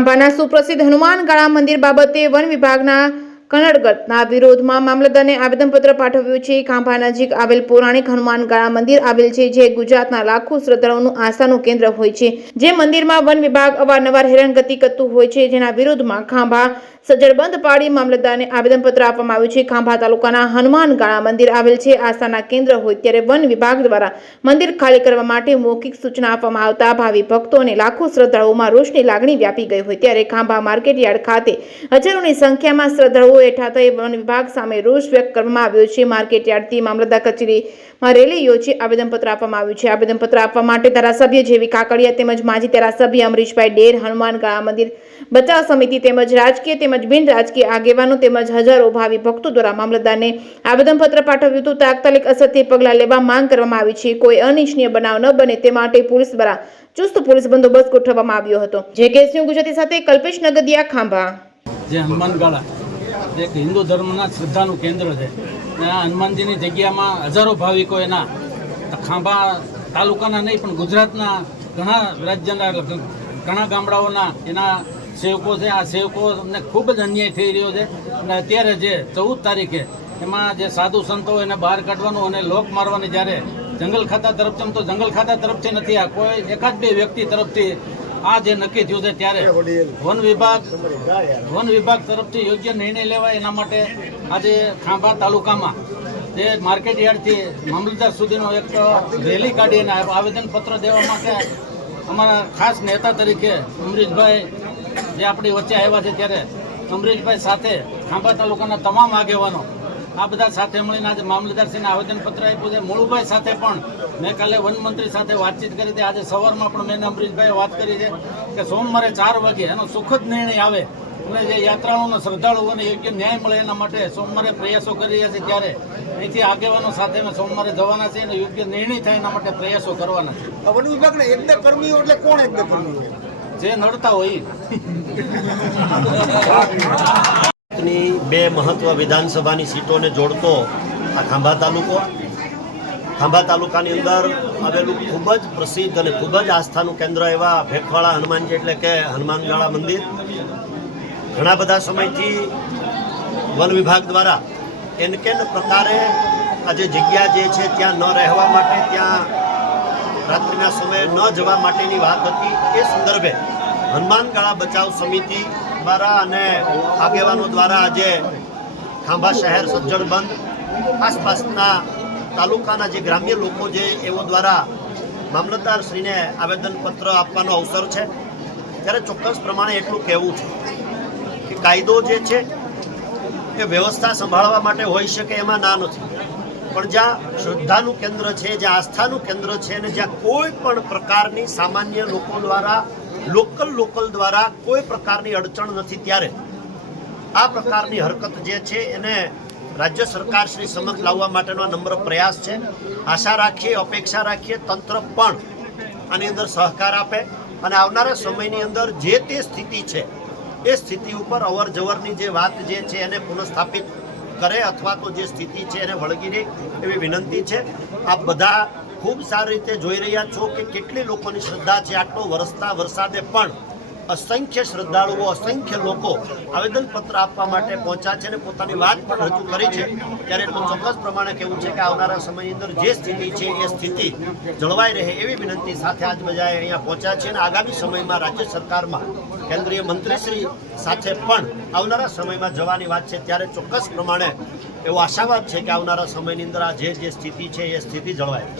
ખાંભાના સુપ્રસિદ્ધ હનુમાન ગાળા મંદિર બાબતે વન વિભાગના કનડગતના વિરોધમાં મામલતદારને આવેદનપત્ર પાઠવ્યું છે। ખાંભા નજીક આવેલ પૌરાણિક હનુમાન ગાળા મંદિર આવેલ છે, જે ગુજરાતના લાખો શ્રદ્ધાળુઓનું આસ્થાનું કેન્દ્ર હોય છે, જે મંદિરમાં વન વિભાગ અવારનવાર હેરાનગતિ કરતું હોય છે, જેના વિરોધમાં ખાંભા સજ્જડ બંધ પાડી મામલતદારને આવેદનપત્ર આપવામાં આવ્યું છે। ખાંભા તાલુકાના હનુમાન ગાળા મંદિર આવેલ છે, આસ્થાના કેન્દ્ર હોય ત્યારે વન વિભાગ દ્વારા મંદિર ખાલી કરવા માટે મૌખિક સૂચના આપવામાં આવતા ભાવિ ભક્તો અને લાખો શ્રદ્ધાળુઓમાં રોષની લાગણી વ્યાપી ગઈ હોય ત્યારે ખાંભા માર્કેટ યાર્ડ ખાતે હજારોની સંખ્યામાં શ્રદ્ધાળુઓ એકઠા થઈ વન વિભાગ સામે રોષ વ્યક્ત કરવામાં આવ્યો છે। માર્કેટ યાર્ડથી મામલતદાર કચેરીમાં રેલી યોજી આવેદનપત્ર આપવામાં આવ્યું છે। આવેદનપત્ર આપવા માટે ધારાસભ્ય જેવી કાકડિયા તેમજ માજી ધારાસભ્ય અમરીશભાઈ ડેર, હનુમાન ગાળા મંદિર બચાવ સમિતિ તેમજ રાજકીય તેમજ બિન રાજકીય આગેવાનો તેમજ હજારો ભાવિ ભક્તો દ્વારા મામલતદારને આવેદનપત્ર પાઠવ્યું હતું। તાત્કાલિક અસરથી પગલાં લેવા માંગ કરવામાં આવી છે। કોઈ અનિચ્છનીય બનાવ ન બને તે માટે પોલીસ દ્વારા ચુસ્ત પોલીસ બંદોબસ્ત ગોઠવવામાં આવ્યો હતો। જે કેસનું ગુજરાતી સાથે કલ્પેશ નગદિયા, ખાંભા। જે હનુમાન ગાળા જે હિન્દુ ધર્મના શ્રદ્ધાનું કેન્દ્ર છે, આ હનુમાનજીની જગ્યામાં હજારો ભાવિકો એના ખાંભા તાલુકાના નહીં પણ ગુજરાતના ઘણા રાજ્યના ઘણા ગામડાઓના એના સેવકો છે। આ સેવકોને ખૂબ જ અન્યાય થઈ રહ્યો છે અને અત્યારે જે 14 તારીખે એમાં જે સાધુ સંતો એને બહાર કાઢવાનું અને લોક મારવાની જ્યારે જંગલ ખાતા તરફથી, તો જંગલ ખાતા તરફથી નથી, આ કોઈ એકાદ બે વ્યક્તિ તરફથી આ જે નક્કી થયું છે, ત્યારે વન વિભાગ તરફથી યોગ્ય નિર્ણય લેવાય એના માટે આજે ખાંભા તાલુકામાં જે માર્કેટ યાર્ડથી મામલતદાર સુધીનો એક રેલી કાઢીને આવેદનપત્ર દેવા માટે અમારા ખાસ નેતા તરીકે અમરીશભાઈ જે આપણી વચ્ચે આવ્યા છે, ત્યારે અમરીશભાઈ સાથે ખાંભા તાલુકાના તમામ આગેવાનો આ બધા સાથે મળીને આજે મામલતદારશ્રીને આવેદનપત્ર આપ્યું છે। મુળુભાઈ સાથે પણ મેં કાલે વનમંત્રી સાથે વાતચીત કરી હતી। આજે સવારમાં પણ મેં અમરીશભાઈએ વાત કરી છે કે સોમવારે 4 વાગે એનો સુખદ નિર્ણય આવે અને જે યાત્રાળુઓને શ્રદ્ધાળુઓને યોગ્ય ન્યાય મળે એના માટે સોમવારે પ્રયાસો કરી રહ્યા છે। ત્યારે અહીંથી આગેવાનો સાથે અમે સોમવારે જવાના છે અને યોગ્ય નિર્ણય થાય એના માટે પ્રયાસો કરવાના છે। વન વિભાગના એકદમ કર્મીઓ એટલે કોણ એકદમ કર્મીઓ? જે નડતા હોય ની 2 મહત્વ વિધાનસભાની સીટોને જોડતો આ ખાંભા તાલુકાની અંદર આવેલું ખૂબ જ પ્રસિદ્ધ અને ખૂબ જ આસ્થાનું કેન્દ્ર એવા ભેખવાળા હનુમાનજી એટલે કે હનુમાન ગાળા મંદિર ઘણા બધા સમયથી વન વિભાગ દ્વારા કેન પ્રકારે આ જે જગ્યા જે છે ત્યાં ન રહેવા માટે, ત્યાં રાત્રિના સમયે ન જવા માટેની વાત હતી। એ સંદર્ભે હનુમાન ગાળા બચાવ સમિતિ દ્વારા અને આગેવાનો દ્વારા આજે ખાંભા શહેર સજ્જડ બંધ આસપાસના તાલુકાના જે ગ્રામ્ય લોકો છે એવો દ્વારા મામલતદારશ્રીને આવેદનપત્ર આપવાનો અવસર છે। ત્યારે ચોક્કસ પ્રમાણે એટલું કહેવું છે કે કાયદો જે છે એ વ્યવસ્થા સંભાળવા માટે હોઈ શકે એમાં ના નથી, પણ જ્યાં શ્રદ્ધાનું કેન્દ્ર છે, જ્યાં આસ્થાનું કેન્દ્ર છે અને જ્યાં કોઈ પણ પ્રકારની સામાન્ય લોકો દ્વારા લોકલ દ્વારા કોઈ પ્રકારની અડચણ નથી, ત્યારે આ પ્રકારની હરકત જે છે એને રાજ્ય સરકાર શ્રી સમક્ષ લાવવા માટેનો નમ્ર પ્રયાસ છે। આશા રાખીએ, અપેક્ષા રાખીએ તંત્ર પણ આની અંદર સહકાર આપે અને આવનારા સમયની અંદર જે તે સ્થિતિ છે એ સ્થિતિ ઉપર અવર જવરની જે વાત જે છે એને પુનઃસ્થાપિત કરે અથવા તો જે સ્થિતિ છે એને વળગી રહે એવી વિનંતી છે। આપ બધા ખૂબ સારી રીતે જોઈ રહ્યા છો કે કેટલી લોકોની શ્રદ્ધા છે। આટલો વરસતા વરસાદે પણ અસંખ્ય શ્રદ્ધાળુઓ, અસંખ્ય લોકો આવેદનપત્ર આપવા માટે પહોંચ્યા છે અને પોતાની વાત પણ રજૂ કરી છે। ત્યારે એટલું ચોક્કસ પ્રમાણે કહેવું છે કે આવનારા સમયની અંદર જે સ્થિતિ છે એ સ્થિતિ જળવાઈ રહે એવી વિનંતી સાથે આજ બજાએ અહીંયા પહોંચ્યા છે અને આગામી સમયમાં રાજ્ય સરકારમાં કેન્દ્રીય મંત્રીશ્રી સાથે પણ આવનારા સમયમાં જવાની વાત છે। ત્યારે ચોક્કસ પ્રમાણે એવો આશાવાદ છે કે આવનારા સમયની અંદર આ જે સ્થિતિ છે એ સ્થિતિ જળવાઈ રહેશે।